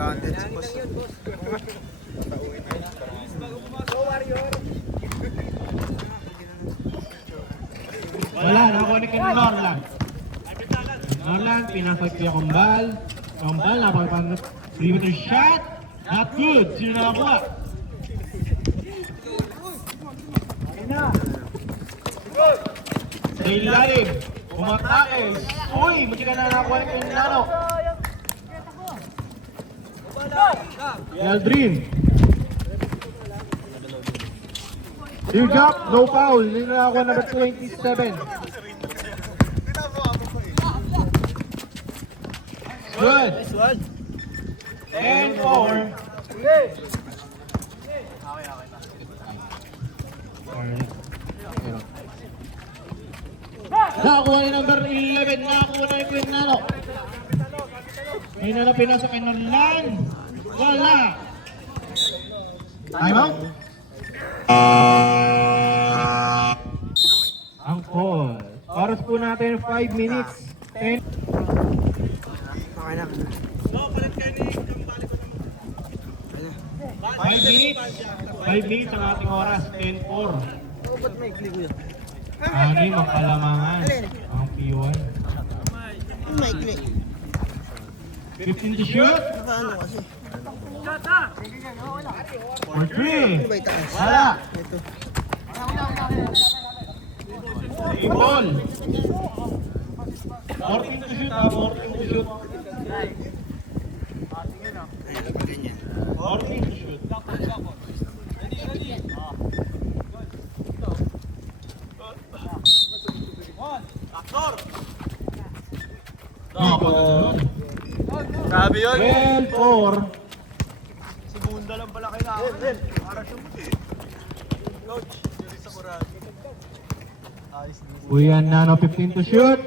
Nag-content si boss. Wala, nakunik yung Norlan. Norlan, pinasag siya kumbal. Kumbal, napagpag 3-meter shot. Not good. Sino nakakuha? Sa ilalim. Umatake. Uy, mati ka na nakakuha ng Nano. Aldrin. Huge up, no foul. Nino nakakuha number 27. Good. 10-4. Nakakuha ni number 11. Nakakuha na yung Nano. May Nano pinasok kay Norlan. Wala. Time out. Ang call. Oras po natin 5 minutes. 10. Okay na. 5 minutes. 5 minutes ang ating oras. 10-4. Ba't may click mo yun? Anim ang kalamangan. Ang P1. May click. 15 to shoot. Nakaano kasi? For 3. May taas. Wala. Ito. Ball. 14 to shoot. 14 to shoot. 14 to shoot. Sabi yun. 12-4. Segunda lang pala kailangan. Para siya muti. Coach, yun sa Quran. Ayos din. Kuya Nano 15 to shoot.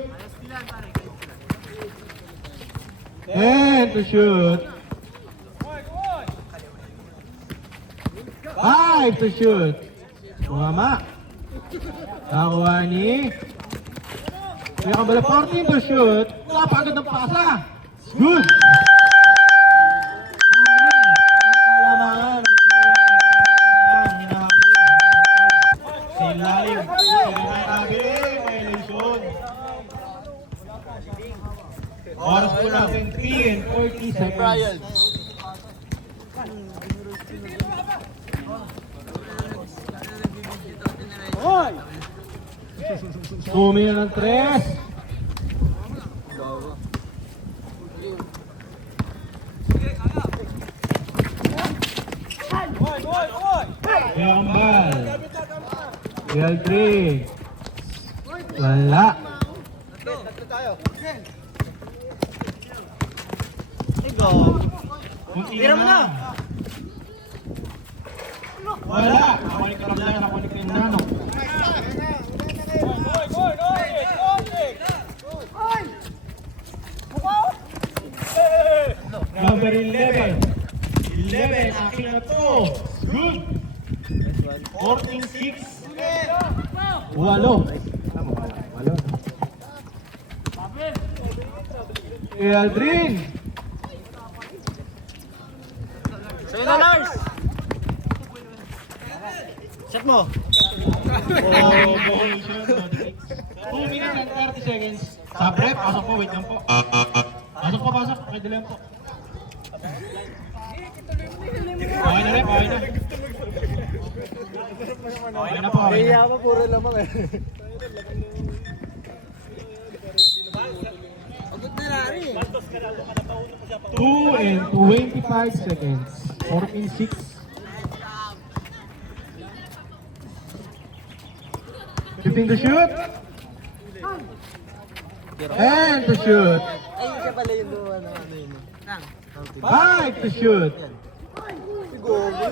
10 to shoot. 5 to shoot. Tumama. Nakuha ni Kuya Kambala 14 to shoot. Napagod ng pasa. Good. Sa ilalim. Oras po natin 3 and 30 seconds. Sumi na ng 3. Kambal. Real 3. Wala. Tira mo na. Wala. Nakunik ka lang. Nakunik ka Nano. Number 11. 11. Akin na to. Good. 14-6. Walo. Walo. Kay Aldrin. Sa'yo na, Lars! Set mo! Oh, 2 minutes and 30 seconds. Sabre, pasok po. Wait lang po. Pasok po, pasok. Okay, dilan po. Okay na rin, okay na. Okay na po, okay na. Kaya pa puro lamang eh. Agad na lari eh. 2 and 25 seconds. 14-6. 15 to shoot. And to shoot. Ay, siya pala yung doon. Ano yun? 5 to shoot.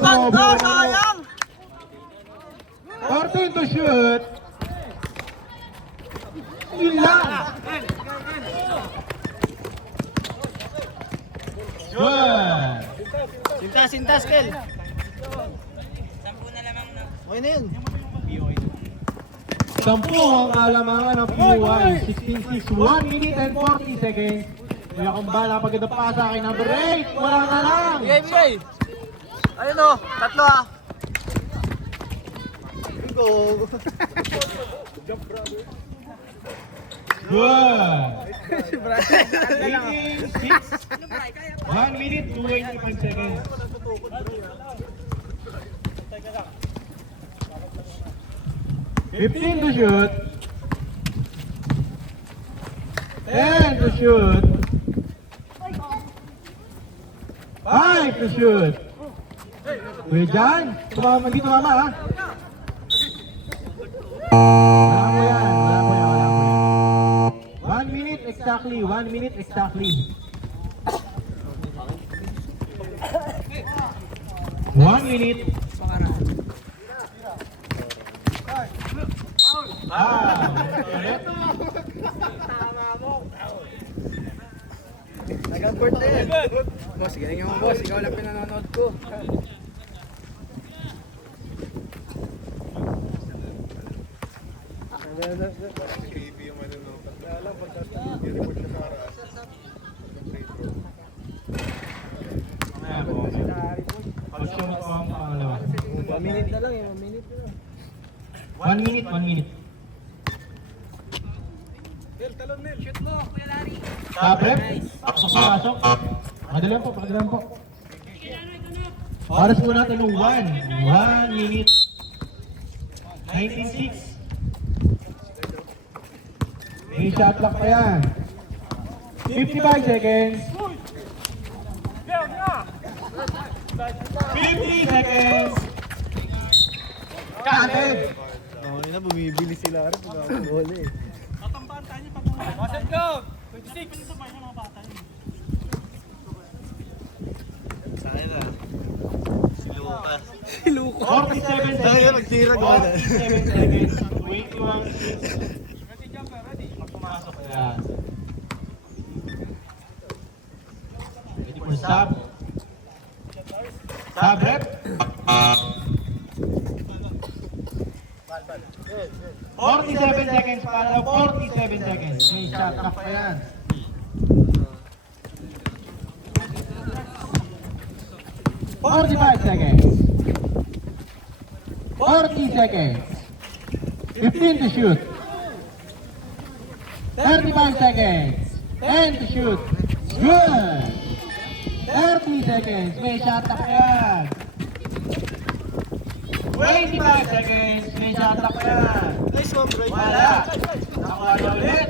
Ganda, sayang! 14 to shoot. Ilan? Good. Sintas, Kel. 10 na lamang na. Okay na yun. 10 ang alamangan ng P1. 16-6. 1 minute and 40 seconds. Kuya Kumbal, napaganda pa sa akin. Number 8, wala na lang. Bigay! Ayun o, tatlo ah. Go! Good. Rating 6. 1 minute, 25 seconds. 15 to shoot. 10 to shoot. 5 to shoot. Kuya Jan, tumama dito mama ha. Wala po yan, wala po yan, wala po yan. 1 minute exactly, 1 minute exactly. 1 minute. Nag-court na yan. Boss, galing mo boss. Ikaw lang pinanonood ko. Pag-shoot ko ang pangalawa. 1 minute na lang eh. 1 minute na lang. 1 minute, 1 minute. Shoot mo, Kuya Larry. Prep, pasok. Pakadalan po, pakadalan po. Oras po natin ng 1 minute. 19.6. May shot clock pa yan. 55 seconds. 50 seconds. Kaagad. Okay na, bumibili sila rin pag ako huli eh. Tatambahan tayo pag Wasan go! 26! Sa'kin na. Si Lucas. Si Lucas? 47 seconds. Sa'kin na, magtira ko na. 47 seconds. 21 seconds. Pumasok na yan. Ready for sub? Sub rep? 47 seconds para 47 seconds. May shot clock pa yan. 45 seconds. 40 seconds. 15 to shoot. 35 seconds. 10 to shoot. Good. 30 seconds. May shot na pa yan. 25 seconds. May shot na pa yan. Nice one, bro. Wala. Nakuha ulit.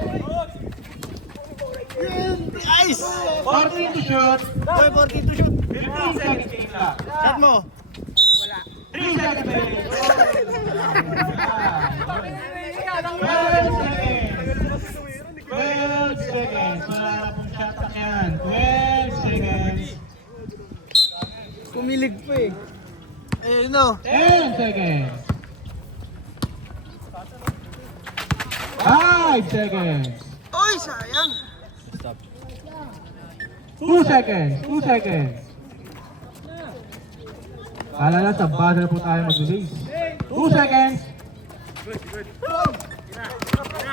Ice! 14 to shoot. 14 to shoot. 15 seconds game clock. Shot mo. 3 seconds. 12 seconds. 12 seconds. Wala na pong shot clock yan. 12 seconds. Kumilig pa eh. Eh, no. 10 seconds. 5 seconds. Oy, sayang. 2 seconds. 2 seconds. Alala, sa buzzer po tayo mag-release. 2 seconds.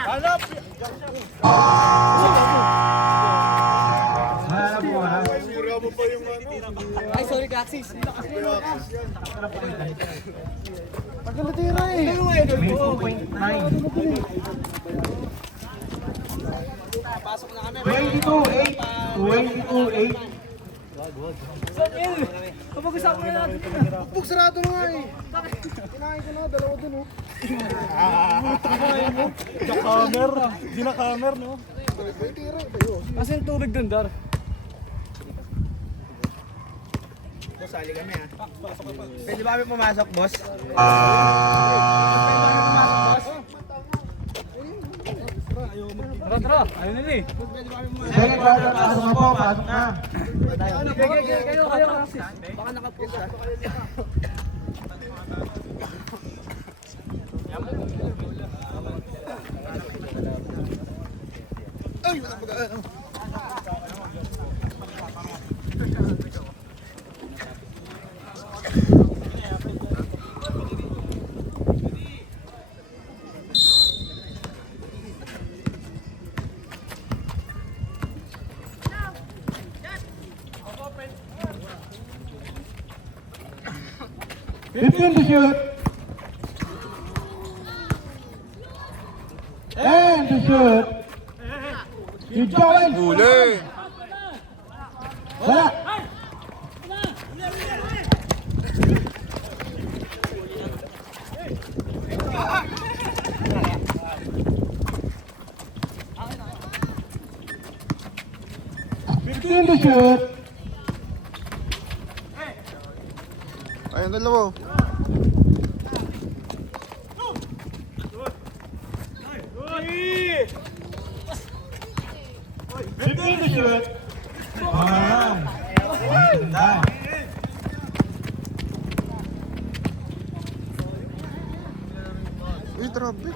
Hanap! Wala na po, wala. Sira mo pa yung ano. Ay, sorry, Gaxis. Pagkala tira eh. May 2.9. Pasok na kami. 22-8. 22-8. Kapag usap na natin yun. Pupuk, sarado na nga eh. Kinain ko na, dalawa dun oh. Kinain mo? Ka-camera. Di na camera no? May tira eh. Kasi yung tubig dun, Dar. Boss, sali kami ah. Pwede ba kami pumasok, boss? Pwede ba kami pumasok, boss? Tara, ayaw nila eh. Sige, brother, pasok na po, pasok na. Kayo, baka nakapost ah. Ay, wala pag-ano. 15 to shoot. And to shoot. Si Joel. Huli! Wala. To shoot. Ayun, dalawa. Fifteen to shoot. Alright. Ganda. Uy, grabe.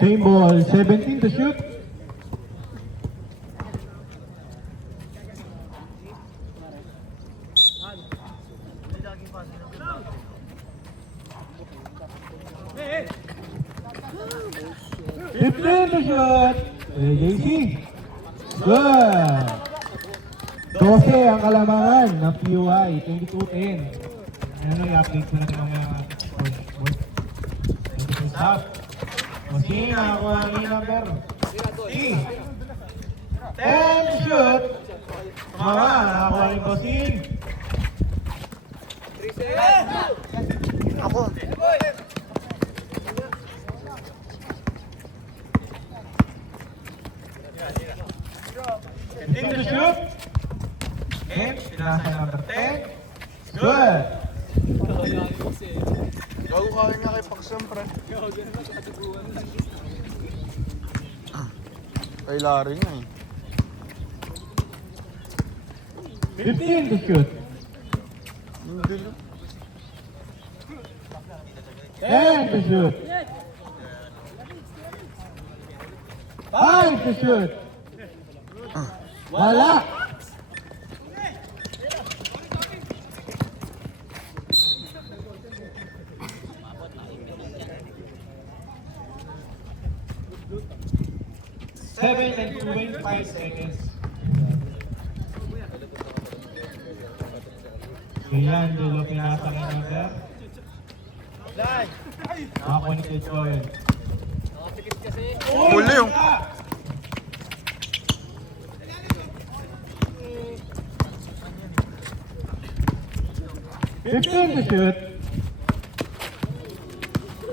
Same ball. 17 to shoot. Fifteen to shoot. JC. Good. 12 ang kalamangan ng PUI 22-10. Ano i-update ko natin mga board. Thank you staff. O sige, nakakuha ang number. C. 10 to shoot. Mga nakakuha rin ko si Ako. Fifteen to shoot. And pinasa number 10. Good. Gago kaya nga kay Paksam, pre. Kay Larry nga eh. 15 to shoot. Hindi lang. 10 to shoot. 5 to shoot. Wala. Seven and 25 seconds. Ayan, dulo pinasa ng number. Nakakuha ni Kate Joel. Huli yung. Fifteen to shoot.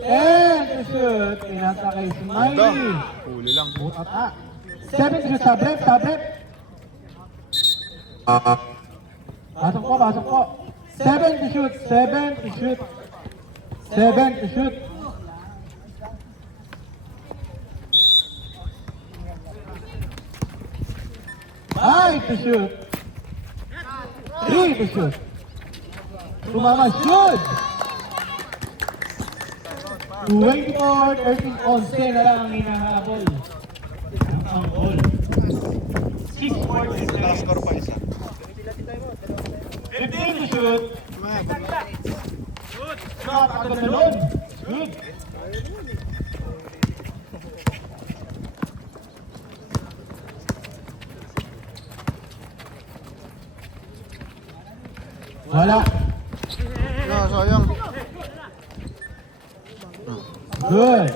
And to shoot. Pinasa kay Smiley. Huli lang. Butata. 7 to shoot. Tablet. Pasok po. 7 to shoot. 7 to shoot. 7 to shoot. Five to shoot. 3 to shoot. Tumama, shoot! 24, 13, 11 na lang ang hinahabol. Ang goal. 6 points. Nakascore pa isa. 15 to shoot. Shot, agad na lon. Good. Wala. Na, sayang. Good.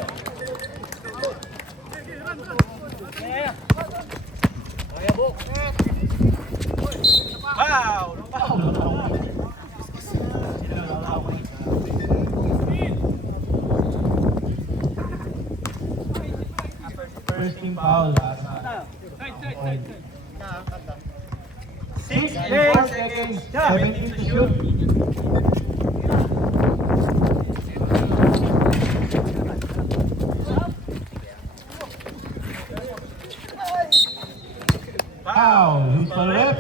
First team foul. 6 and 4 seconds. 17 to shoot. Foul. Who's for ref?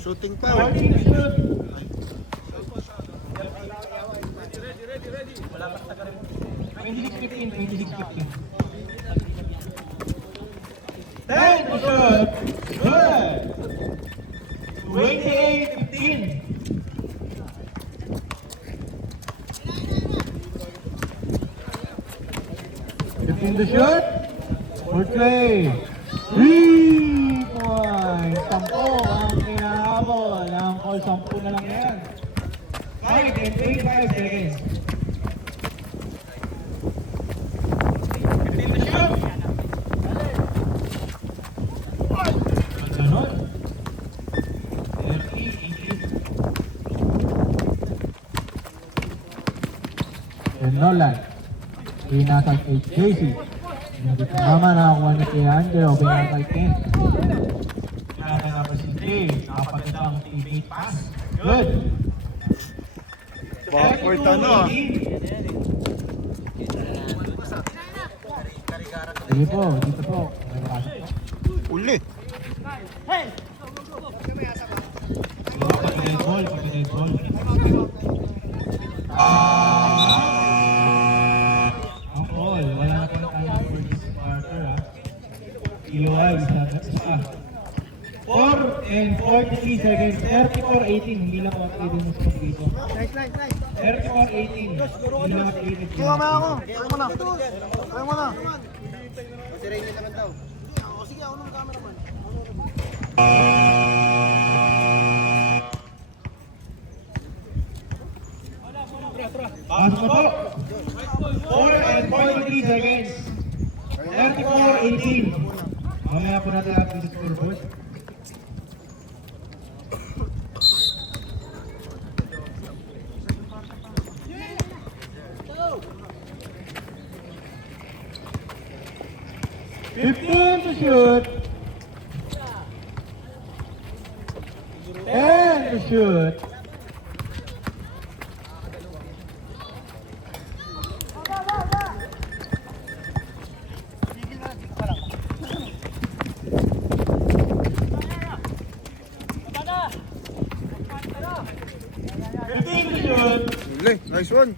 Shooting pa. 14 to shoot. Ready. 26-15. 10 to shoot. Good. 28-15. 15 to shoot. Good play. 3 points. 10 ang hinahabol. Ang call 10 10 na lang yan. 5 and 25 seconds. Ganon. 30, 18. And Nolan. Pinasal kay JC. Hindi ko naman nakakuha ni kay Andrew. Pinasal kay Pinasal na pa si Jay. Nakapaganda ang teammate pass. Good. Backward ano ah. Sige po, dito po. May makasok po. Uli. Pag-red ball, pag-red ball. Ang ball, wala na pala tayo for this quarter ha. POI, isa. 4 and 43 seconds, 34-18, hindi lang makakita mo sa dito. 34-18, hindi lang makakita. Kaya mamaya ako. Kaya mo na. Kaya mo na. Si Rainy naman daw. Sige, ako ng cameraman. Pasok na po. 4 and 43 seconds, 34-18. Mamaya po natin ating scoreboard. To shoot. 10 to shoot. Uli, nice one.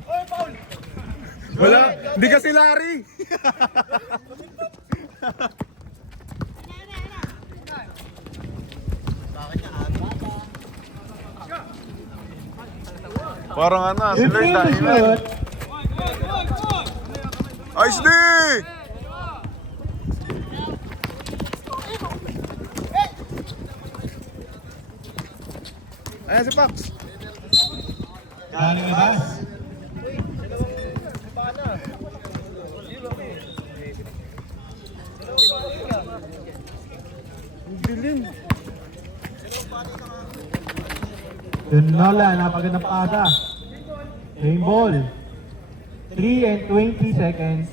Wala, hindi kasi Larry. Parang ano, sila yung dahilan. Ice D! Ayan si Pax. Galing ba? Dilim. Yun Nola, napagandang pasa. Game ball. 3 and 20 seconds.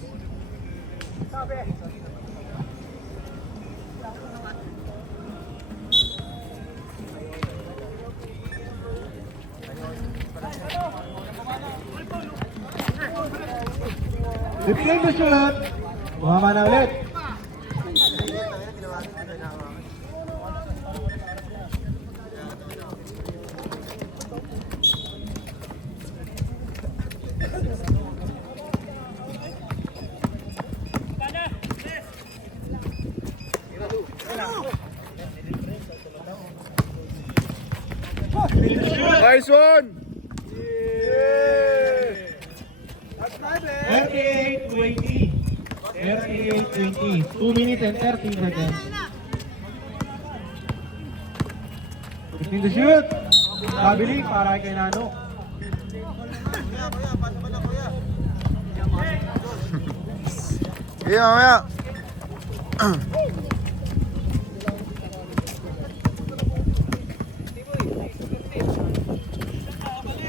Fifteen to shoot. Bumama na ulit. Nice one! 38-20. 38-20. 2 minutes and 13 seconds. 15 to shoot. Kabili para kay Nano. Iya, mamaya.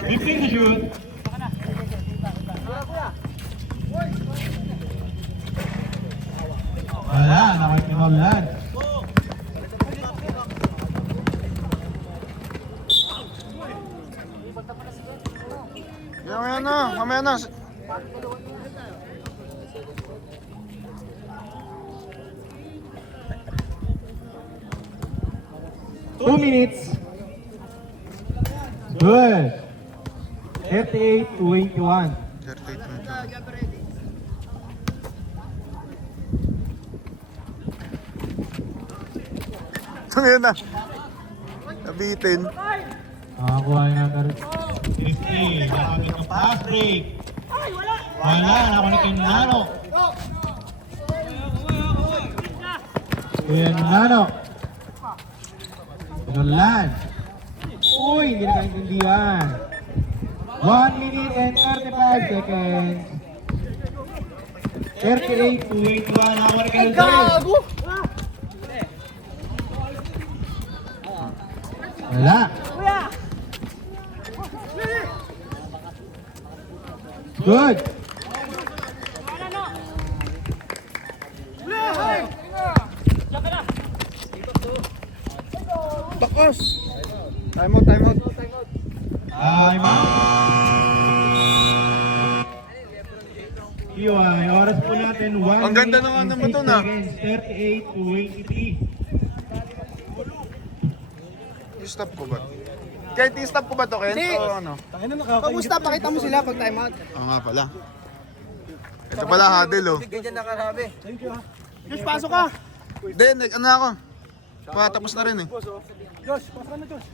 Fifteen to shoot. Wala, nakikinolan. Iya, mamaya na, mamaya na. 2 minutes. Good. 38-21. Ngayon na. Nabitin. Nakakuha niya ng 50. Nakakabit ng pass break. Wala, nakunik yung Nano. Kaya yung Nano. Nolan. Uy, hindi na kaintindihan. 1 minute and 35 seconds. 38 to 81. Hawak ka na Gago! Wala. Good. Bakos! Time out, time out. Time out. May oras po natin. 1 Ang ganda ng ano mo to, na? 38 to 83. I-stop ko ba? Kahit i-stop ko ba to, Ken? Hindi. O ano? Tangin na nakakaingit. Kamusta? Pakita mo sila pag time out. Oo nga pala. Ito pala, Hadel, oh. Ganyan nakarabi. Thank you. Josh, pasok ka! Hindi, ano na ako? Patapos na rin eh. Josh, pasok ka na Josh.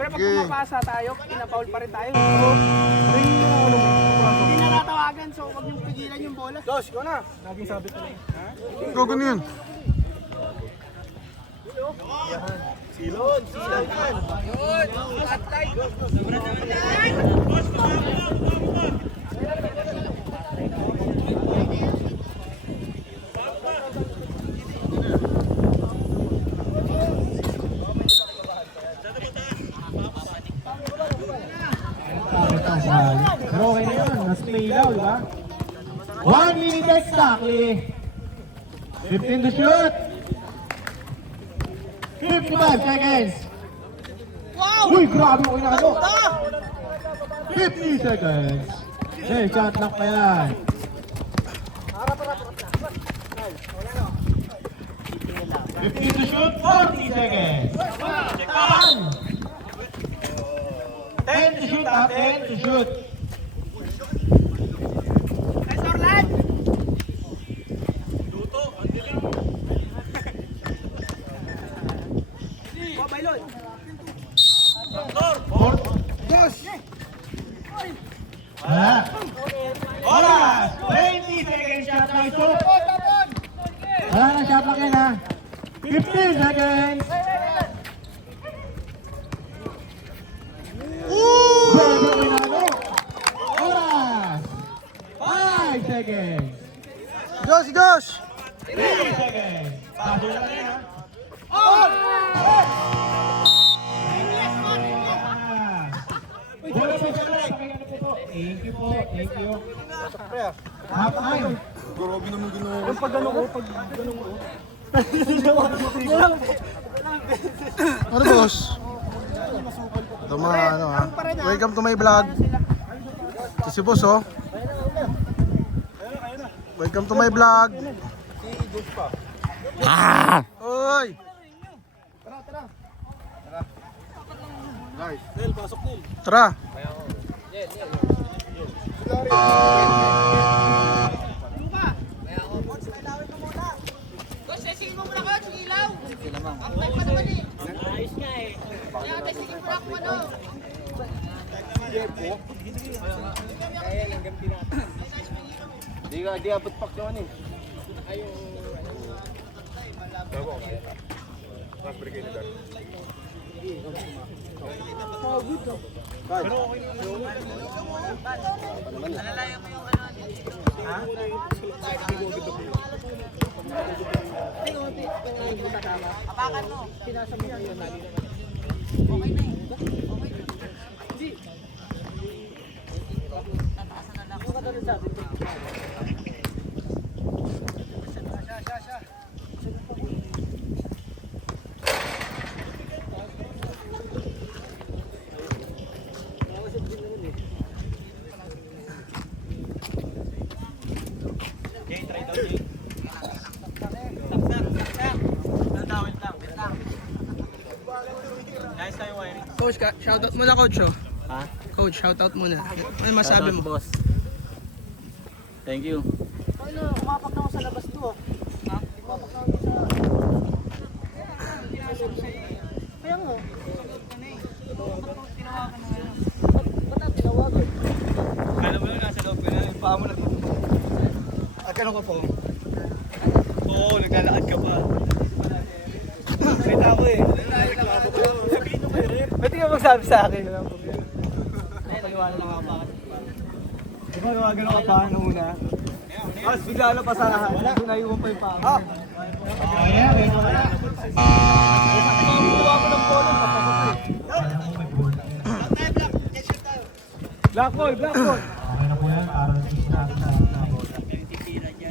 Pero pag Okay. pumapasa tayo, pinapaul pa rin tayo. Ring Hindi na natawagan, so huwag niyong pigilan yung bola. Josh, ikaw na. Laging sabi ko lang. Ikaw, ganun yun. Silon, silon yan. Pero okay na yun. Mas may ilaw, di ba? 1 minute exactly. 15 to shoot. 55 seconds. Wow! Uy, grabe ko inano. 50 seconds. Hey, shot lang pa yan. 15 to shoot, 40 seconds. 10 to shoot, 10 to shoot. Nice, Orlan! Oh, Bailon! Josh! Wala. Oras! 20 seconds shot na ito. Wala na shot lang yan ha. 15 seconds. Grabe ko inano. Oras! 5 seconds. Josh, Josh! 3 seconds. Paso lang yan ha. Bola po siya. Thank you po. Thank you. Half time. Grabe naman ginawa. Pag gano'n ko, pag gano'n ko. Ano, boss? Ito mga ano ha. Welcome to my vlog. Ito si boss, oh. Welcome to my vlog. Ah! Oy! Nel, pasok Nel. Tara. Coach, testingin mo muna, Coach, ilaw! Ang time pa naman eh! Ayos nga eh! Kaya testingin mo na kung ano! Di abot pak yun eh. Apakan mo! Coach, shoutout muna, Coach. Oh. Ha? Coach, shoutout muna. Ano masabi mo? Boss. Thank you. Ano, umapak na ako sa labas to. Ha? Umapak na ako sa... Kaya nga. Ba't tinawagan? Alam mo lang, nasa loob ko na. Yung paa mo na dito. At gano'n ka po? Oo, naglalakad ka pa. Nakita ko eh. Reklamo ko. Sabihin nyo kay Rep. Pwede ka ba? magsabi sa akin. Paliwanag lang ako bakit. Diba gumagano ka pa nung una? Tapos bigla na pasahan. Doon naiwan pa yung paa. Ayan, may wala. Pagkakuha ko ng polo, papasok eh. Black ball, black ball. Okay na po yan, para natin sa bola.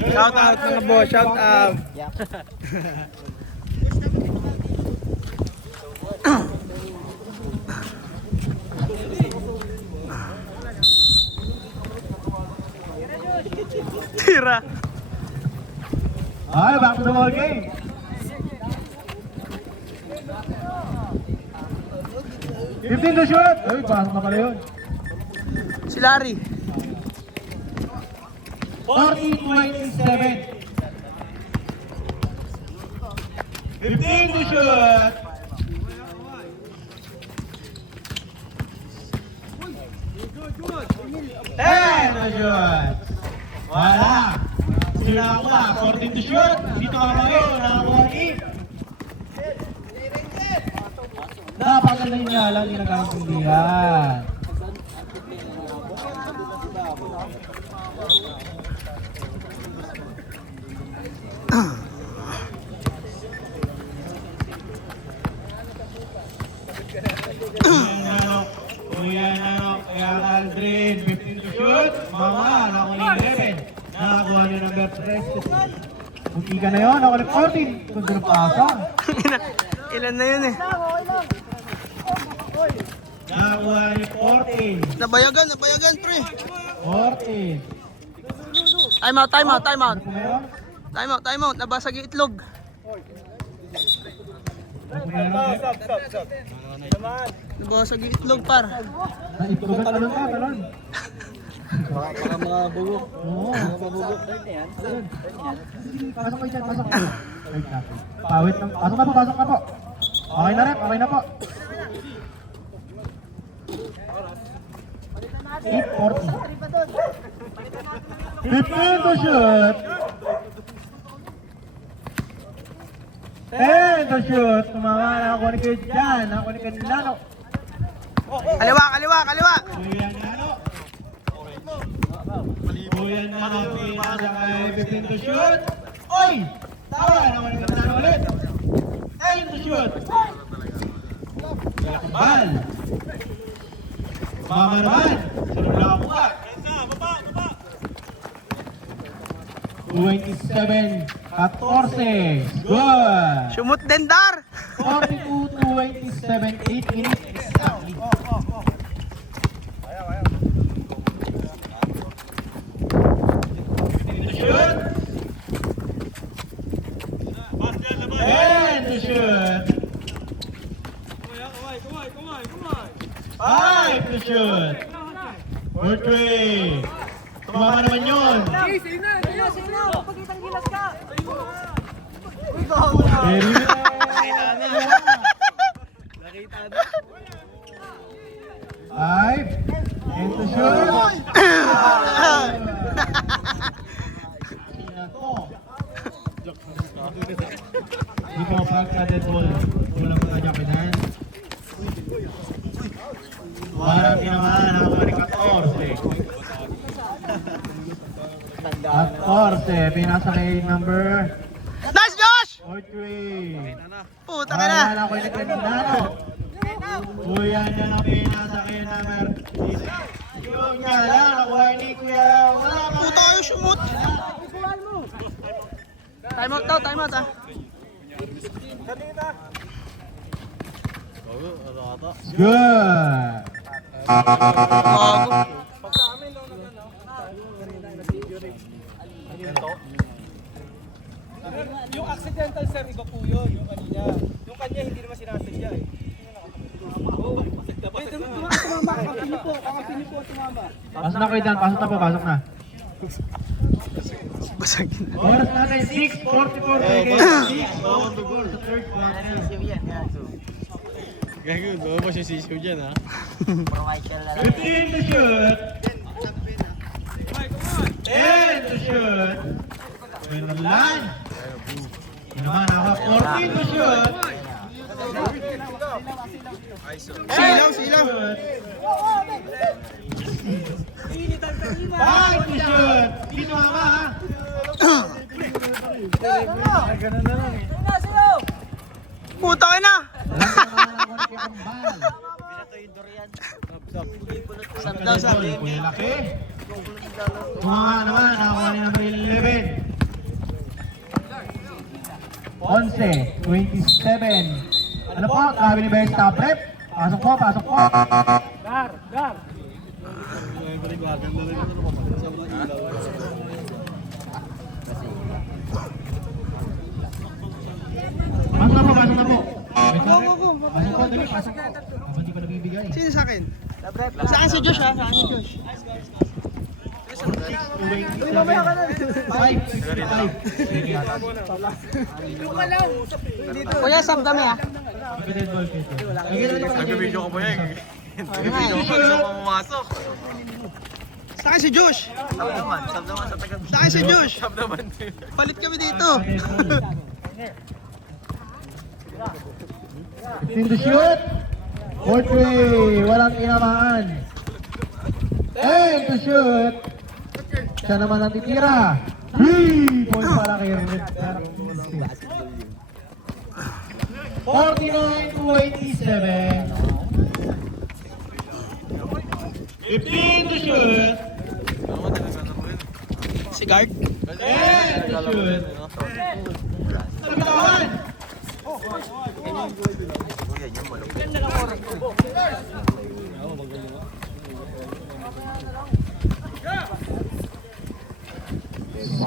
Shout out mga boss, shout out. Tira. Ay, back to the ball game. Fifteen to shoot. Ay, pasok na pala yun. Si Larry. 40-27. 15 to shoot. 10 to shoot. Wala. Sila ako ba? 14 to shoot. Dito ka kayo. Nakakuha ni. Napakaganda yung nyala. Hindi nagkakundihan. Kuya Nano, kaya Aldrin, 15 to shoot. Mama, nakuha ni 11. Nakakuha niyo ng number 3. Kunti ka na yun, nakuha ni 14. Kung doon pasa. Ilan na yun eh? Nakakuha ni 14. Nabayagan pre. 14. Time out, time out, time out. Ano po meron? Time out, time out. Nabasag yung itlog. Ano po meron? Nabasag yung itlog par. Naitlogan talon ka, talon. Baka mga bugok. Oo. Mga bubugok. Ayun. Pasok kayo dyan, pasok. Wait natin. Pawit ng... Pasok na po, pasok na po. Okay na rin, okay na po. 8:40. 15 to shoot. 10 to shoot. Tumama na ako ni Kid Jan. Ako ni Kid Lano. Kaliwa, kaliwa, kaliwa. Kuya Nano. Kuya Nano, pinasa kay 15 to shoot. Oy! Tawa! Naman ang ganda ulit. 10 to shoot. Kalakbal. Mama naman. Sunod lang ako ka. 27-14. Good. Sumut dendar. 42-27. 8 minutes exactly. Shoot. 10 to shoot. 5 to shoot. 4-3. Tumama naman yun. Very Five. 10 to shoot. Sina to. Di ko pagka-dead ball. Walang pagkakapinan. Parang tinamaan ako ni 14. Pinasa kay number Nice Josh! 43. Puta ka na. Wala ko yung nagkandano. Kuya niya na pinasa kay number 6. Yung nga lang, nakuha ni Kuya. Wala ka. Puta kayo sumut. Time out daw, time out ah. Good. Bago. Yung accidental sir, iba po yun, yung kanina. Yung kanya hindi naman sinasadya eh. Tumama, kakampi niyo po, tumama. Pasok na kayo dyan, pasok na po, pasok na. Basagin na. Oras natin, 6:44 seconds. 6 on the goal sa third quarter. Gagawin, bawa mo siya sisiw dyan ha. 15 to shoot. 10 to shoot. Winnerland. Yun naman ako, 14 to shoot. Silaw, silaw. Five to shoot! Dito mama ha! Puta ka na! Kuya laki. Tumama naman, ako na number 11. 11, 27. Ano po? Sabi ni Best Top Rep. Pasok po, pasok po. Pasok na po, pasok na po. Pasok po, dali, pasok po. Kapag di pa nabibigay. Sino sa akin? Saan si Josh ha? Saan si Josh? 5. Kuya, sab kami ha? Nag-video ka pa yan. Saan si Josh? Sab naman sa taga. Saan si Josh? Palit kami dito. 15 to shoot. 4-3. Walang tinamaan. 10 to shoot. Siya naman ang titira. 3 points para kay Red. 49 to 87. 15 to shoot. Si guard? 10 to shoot. Nabitawan.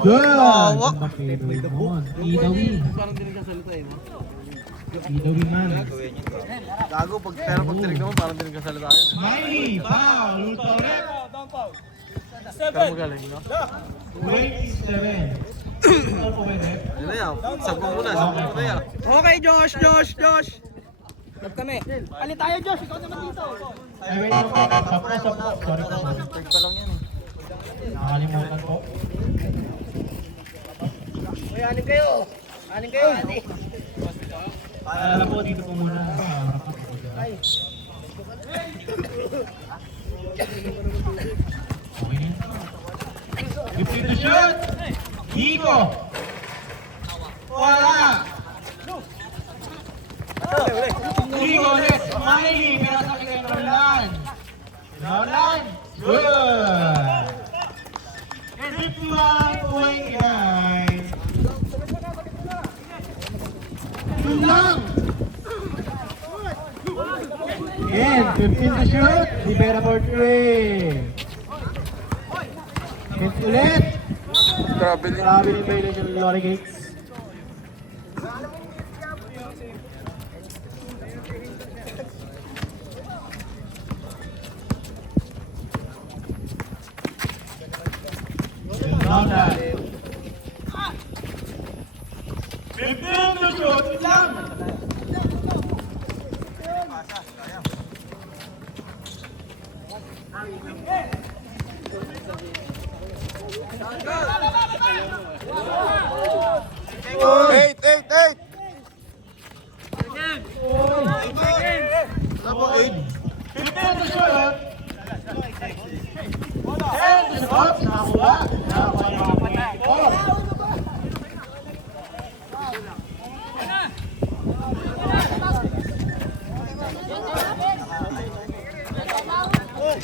Good! Idawi. Idawi man. Gago, pero pag tinig mo, parang di nagkasalita yun. Smiley, foul, Luto Rep. Pero magaling, no? 27. Foul po ba, Rep? Yun na yan. Sab mo muna, sab mo muna yan. Okay, Josh. Sab kami. Palit tayo, Josh. Ikaw naman dito. Ay, wait po. Stop po. Sorry po, sorry. Third pa lang yan eh. Nakalimutan po. Anin kayo, ate. Paalala po, dito po muna. Okay na yan. 15 to shoot! Kiko! Wala! Kiko ulit! Smiley! Pero sa kay Roland! Roland! Good! 51-29! Yun lang! Again, 15 to shoot. Libera for 3. Hits ulit. Grabe ni Bailey yung Lori Gates. Round that. 15 to shoot. Yun lang! Eight. Apo, 8. 15 to shoot. 10 to shoot. Nakakuha. Nakakuha yung mga 4. Good.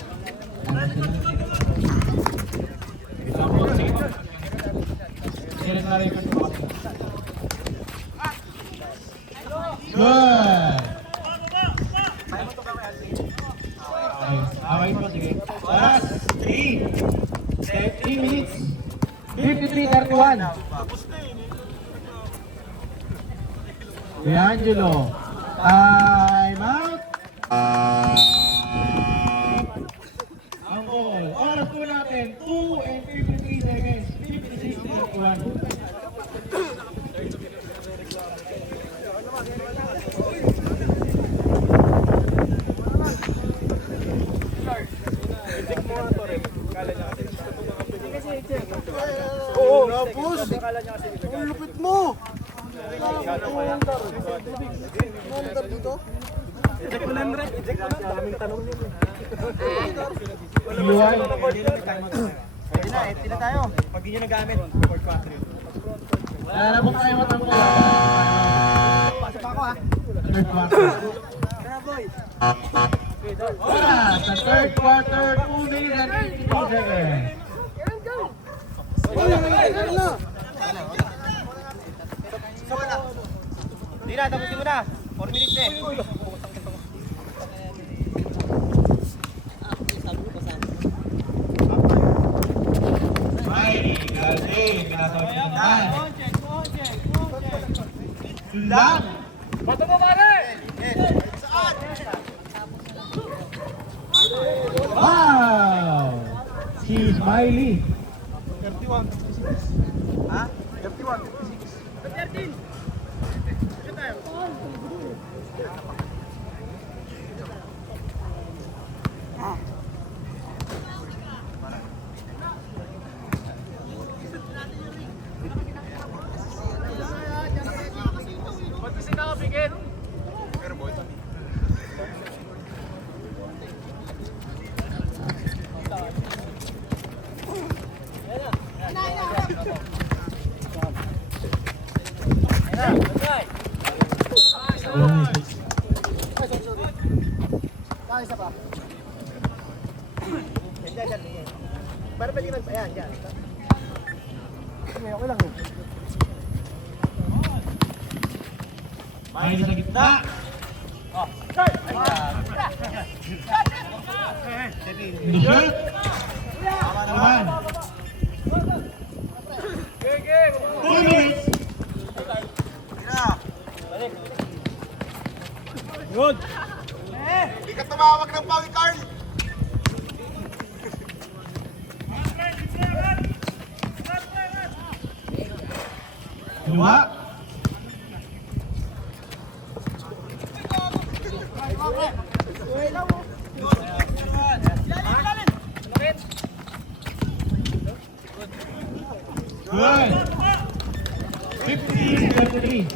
Okay po, sige. Last 3 minutes. 53-31. D'Angelo. Time out. Ang goal. Oras po natin, 2 and 53 seconds. 56-31. Oo, boss. Ang lupit mo. Mandar dito. Check ko lang, Red. Check ko lang. Daming tanong yun. PUI. Pwede na, na tayo. Pag hindi nyo nagamit, for 4 yun. Wala na po kayo matanggal. Pasok ako ha. Third quarter. Tara boy. Oras sa third quarter, 2 minutes and 52 seconds. Hindi na, tapusin mo na. 4 minutes eh. May kasi pinasawit ng tan. Lang. Bato mo pare! Wow! Si Smiley. 31. Ha? 31. 13! Ba't kasi nakapigil? Para pwede man pa yan, dyan. Okay lang yun. Smiley sa gitna. Hindi shoot. Naman. 2 minutes. Good! Hindi ka tumawag ng Pawi Carl. Dua. Good. 50-33.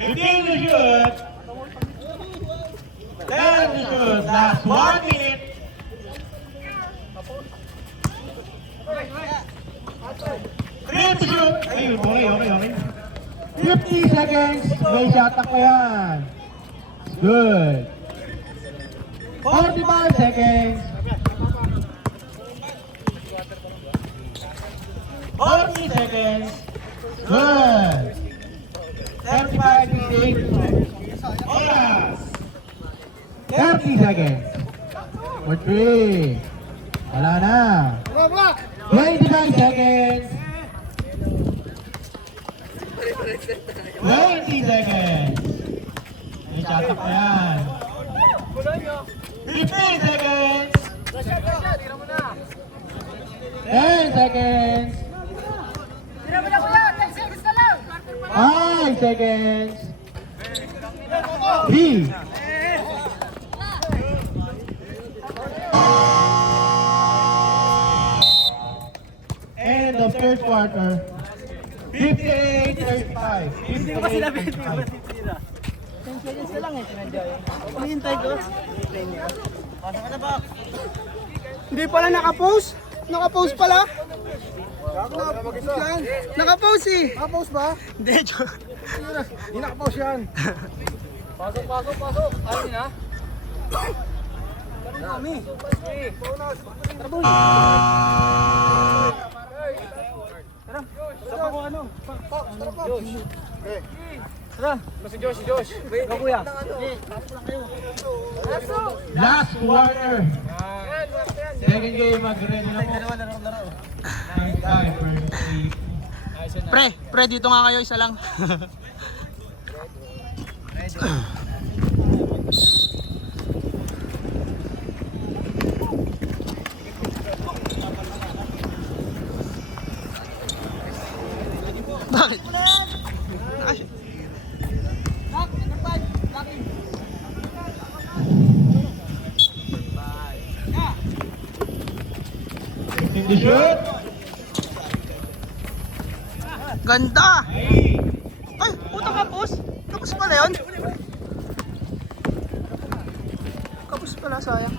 Fifteen to shoot. 10 to shoot. Last 1 minute. Three to shoot. Ayun, okay. 50 seconds. May shot pa yan. Good. 45 seconds. 40 seconds. Good. 35 minutes. Oras. 30 seconds. For 3. Wala na. 25 seconds. 20 seconds. May shot pa yan. 15 seconds. 10 seconds. 5 seconds. 3. End of third quarter. 58-35. Hindi ko pa sinabi, hindi ko pa sinabi. 10 seconds na lang eh, sinadya eh. Kumihintay ko. Pasok ka na ba? Hindi pala nakapost. Nakapost pala. Nakapost eh. Nakapost ba? Hindi, joke. Hindi nakapost yan. Pasok! Ayun na! Kami. Tara ko ano? Tara. Si Josh! Go kuya. Last quarter. Second game, mag-ready na po. Time for 8. Pre, dito nga kayo, isa lang. 15 to shoot. Ganda! Ay! Ay, puta kapos! Kapos pala yun? Kapos pala, sayang.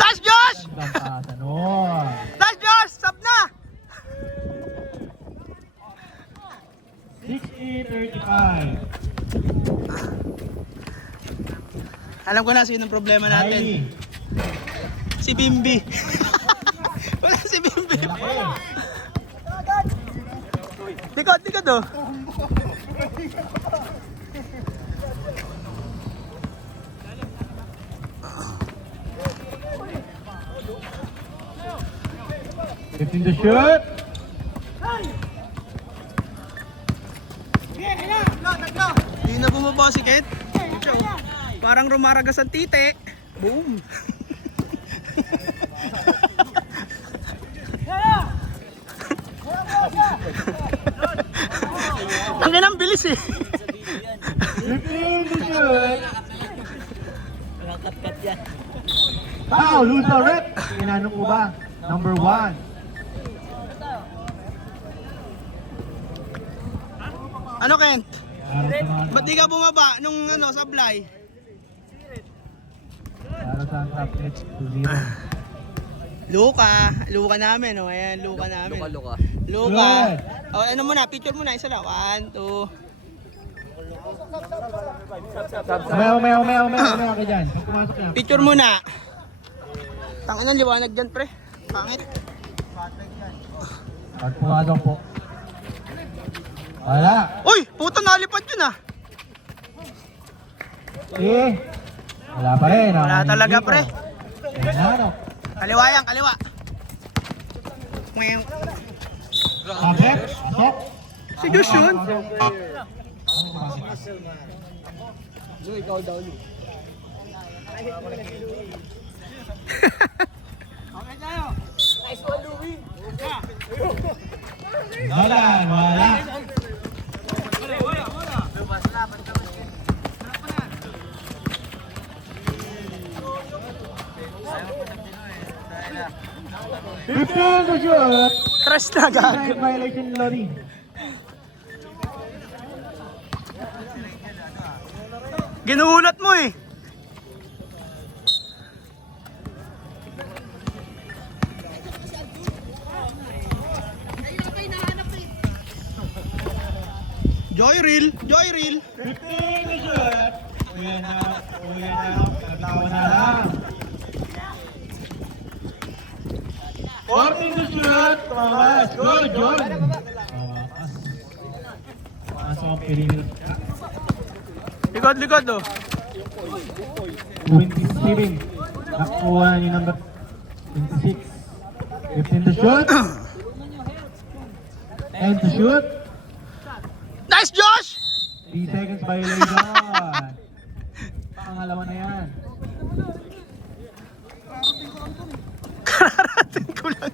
Last Josh! Gandang pasa nun. Last Josh! Stop na! 60-35. Alam ko na sino ang problema natin. Ay! Si Bimbi. Wala si Bimbi. Likod, likod oh. Fifteen to shoot. Hindi na bumaba si Kate. Parang rumaragas ang tite. Boom. Ang inang bilis eh. 15 to shoot. Foul, lose the rep. Inanong mo ba? Number 1. Ano Kent? Para Ba't di ka bumaba nung ano, sablay? sa top net, 2-0. Luka namin oh. Ayan, Luka namin. Luka. Good. Oh, ano muna, picture muna, isa lang. 1, 2. Umaya ka dyan. Pag pumasok yan. Picture muna. Tangina, liwanag dyan pre. Pangit. Pag pumasok po. Wala. Uy, puto nalipad yun ah. Eh. Wala pa rin. Wala talaga, pre. Ano? Kaliwa yan, kaliwa. Mweng. Pasok. Pasok. Si Josh yun. Wala. Fifteen to shoot. Crush na gago. Time violation Lori. Ginuulat mo eh. Joy reel. 15 to shoot. Uyan na. Nagtawa na lang. 14 to shoot. Tumakas. Good, John. Tumakas. Pasok ang perimeter. Likod oh. 27. Nakuha ni number 26. 15 to shoot. 10 to shoot. Nice Josh! 3 seconds violation. Pangalawa na yan. Kararating ko lang.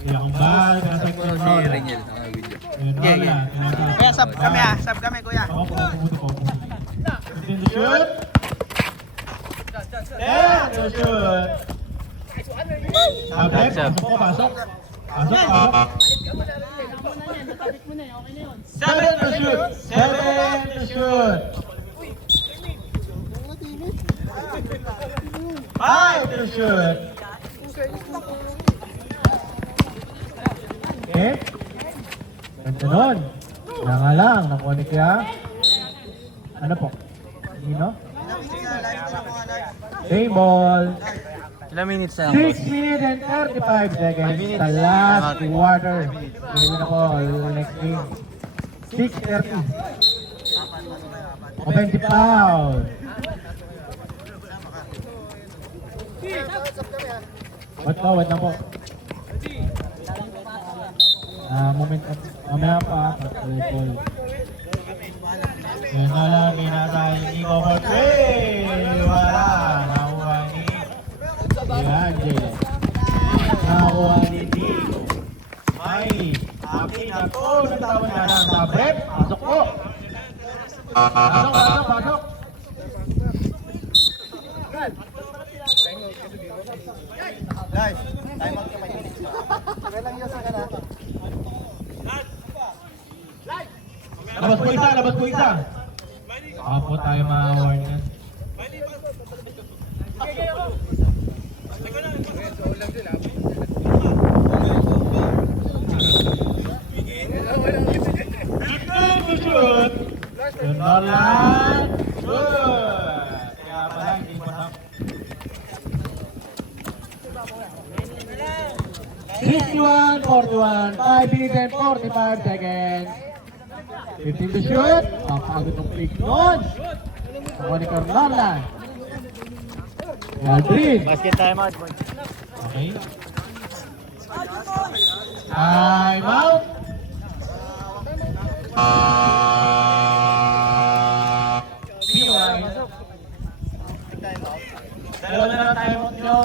Kaya kung ba, pinasag ko ng roll. Yeah. Kaya sub kami kuya. Ako po, pumuti po. 15 to shoot. 10 to shoot. Tablet, pasok. 7 to shoot. 7 to shoot. 5 to shoot. Okay. Ganda nun. Nga lang, nakuha ni Kya. Ano po? Nino? Game ball. Ilang minutes na 6 minutes and 35 seconds. The last quarter. Game na po. Next game. 6:30. Offensive foul. Wait na po. Moment at mamaya pa. Ball. Yan na lang. Ginasa yung Nico for 3. Wala. Nakuha ni Angel. Nakuha ni Nico. Ay, akin na to. Nagtawan na lang sa prep. Pasok po. Pasok. Guys, time out ka pa yun. Okay lang yun sa kana. Labas po isa, labas po isa. Baka po tayo ma-warn na. Shoot! Nolan! Good! Kaya pala, hindi mo na. 61-41, 5 minutes and 45 seconds. 15 to shoot. Kapagod ng flick nun. Ako ni Cornala. Aldrin. Basket time out, boy. Okay. Time out. PY. Dalawa na lang time out nyo.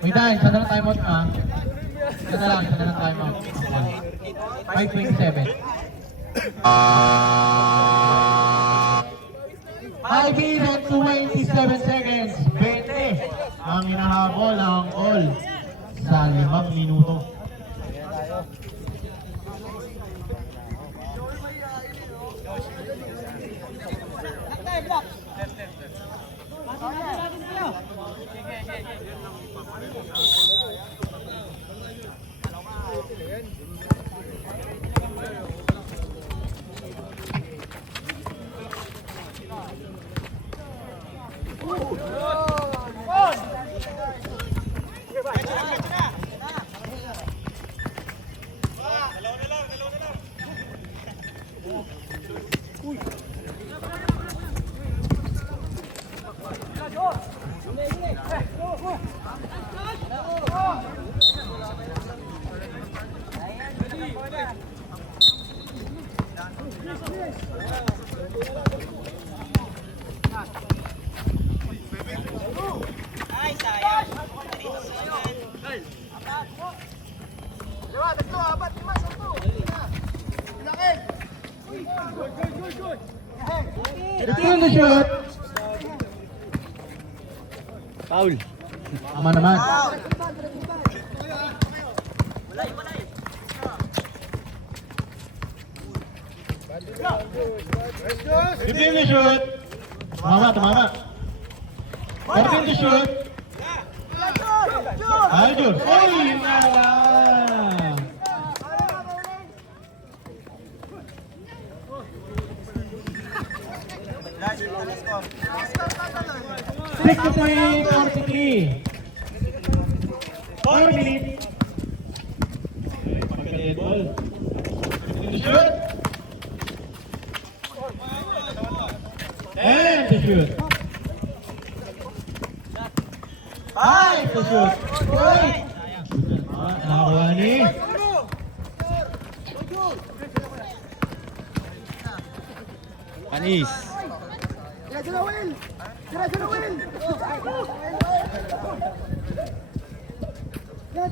Wait tayo, isa na lang time out ha. Isa na lang time out. 5:27. 5 minutes 27 seconds. 20 ang hinahabol ng all sa 5 minuto. Return the shot. Foul. Tama naman. Return the shot. Tumama. Return the shot. Ayun. Oy, nala. 6.43. 4 minutes. Pagka-dead ball. To shoot. And to shoot. 5 to shoot. Uy! Nakakuha ni. Panis.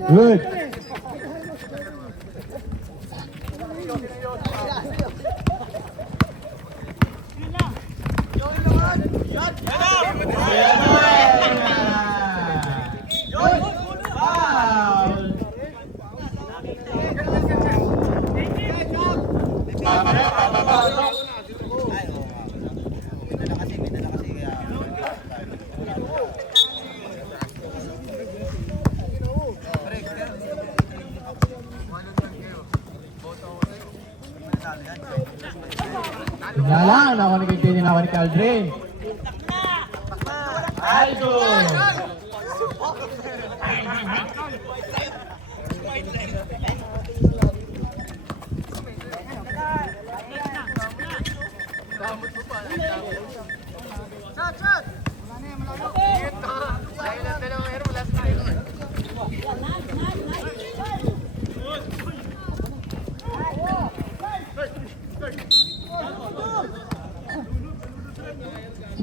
Good. Wala, nakuha ni Kay nakuha ni Aldrin. Aldo!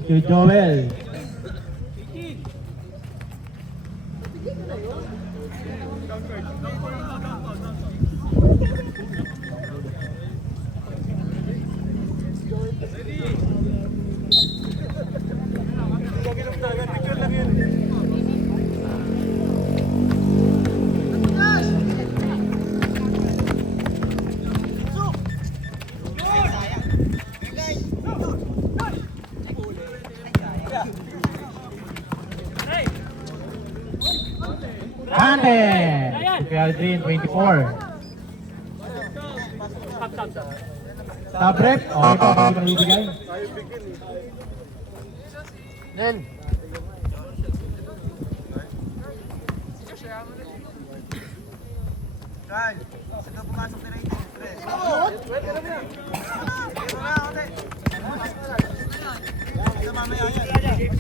Si Joel. Hande! Si Aldrin, 24. Top rep, okay pa, pwede maibigay. Nel.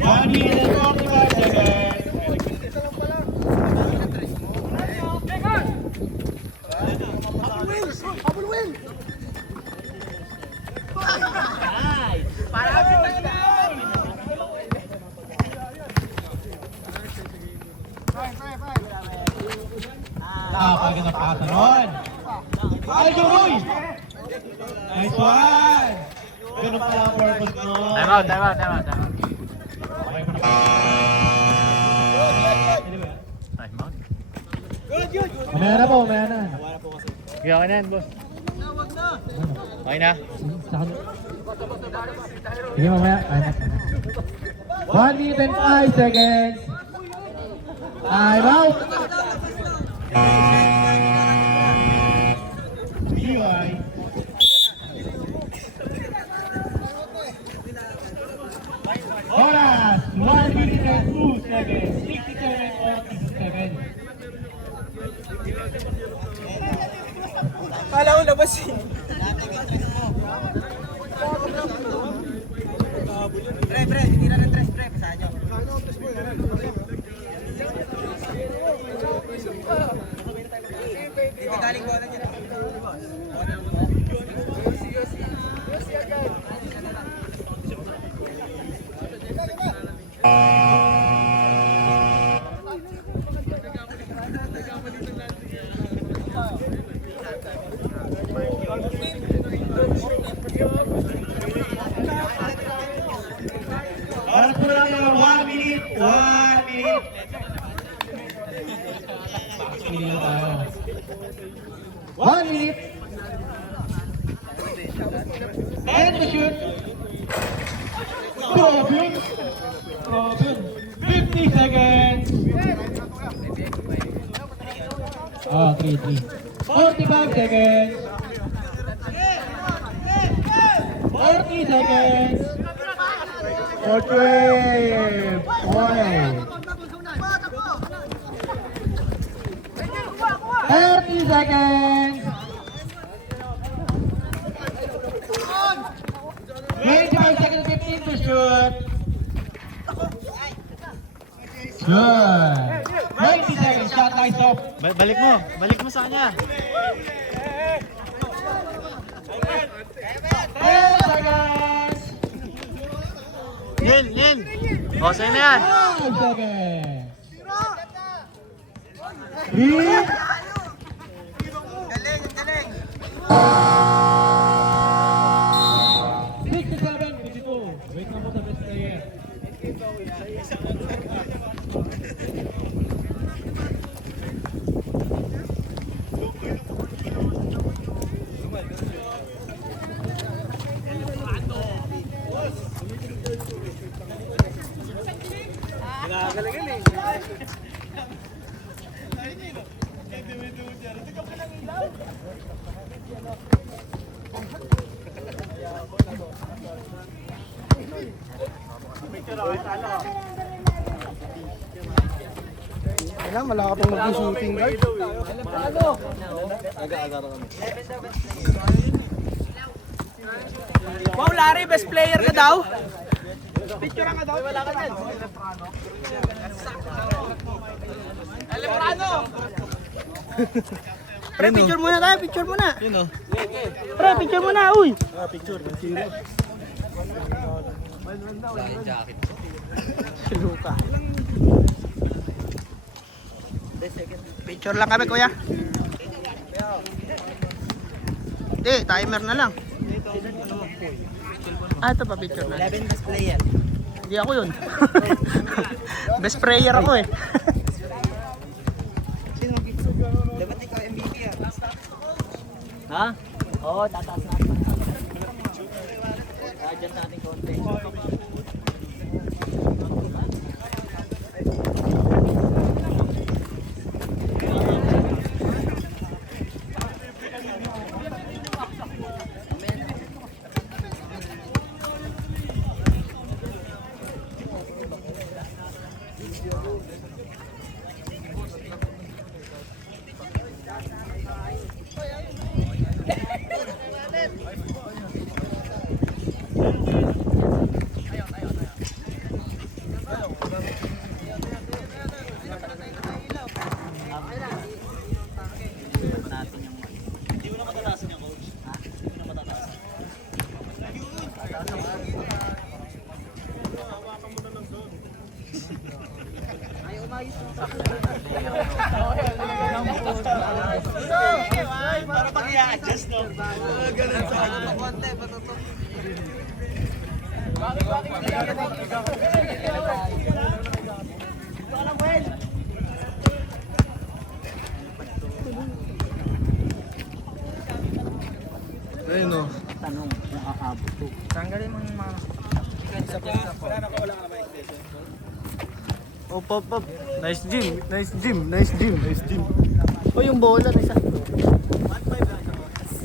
One minute and 45 seconds. Napaganda pa sa nun. Ay, Juroy! Nice one! Ganun pala ang purpose nun. Time out. Okay pa na. Time out. Umaya na po, umaya na. Okay na yan, boss. Okay na? Sige, mamaya. 1 minute and 5 seconds. Time out! PUI. Oras! 1 minute and 2 seconds. 67 or 67. Kala ko labas eh. Pre, tira ng tres, pre. Pasahan nyo. Dito galing ko na dyan. Oras po lang yung 1 minute. 1 minute. Pili lang tayo. 1 minute. And the shoot. Robin. 50 seconds. 3. 45 seconds. 40 seconds. 40. 30 seconds. 25 seconds, 15 to shoot. Good. 90 seconds, shot lights off. Balik mo sa kanya. 10 seconds. Nil. O, sa'yo na yan. 5 seconds. 3. Galing. 67, 52. Wait lang po sa best player. Wala, wala ka pang mag-shooting guard. Wow, Larry, best player ka daw. Picture ka daw. Wala ka dyan. Lebrano! Pre, picture muna tayo, picture muna. Pre, picture muna, uy. Picture. Si Luka. Picture lang kami, kuya. Hindi, timer na lang. Ah, ito pa picture na. 11 best player. Hindi ako yun. Best prayer ako eh. Dapat ikaw MVP ah. Ha? Oo, tataas natin. Adjust natin konti. Para pag i-adjust no? Ganun sa konti, patutok. Ayun o. Tanong, nakakabot to. Tanggalin mo yung mga... Op. Nice gym. Nice gym. O yung bola na isa.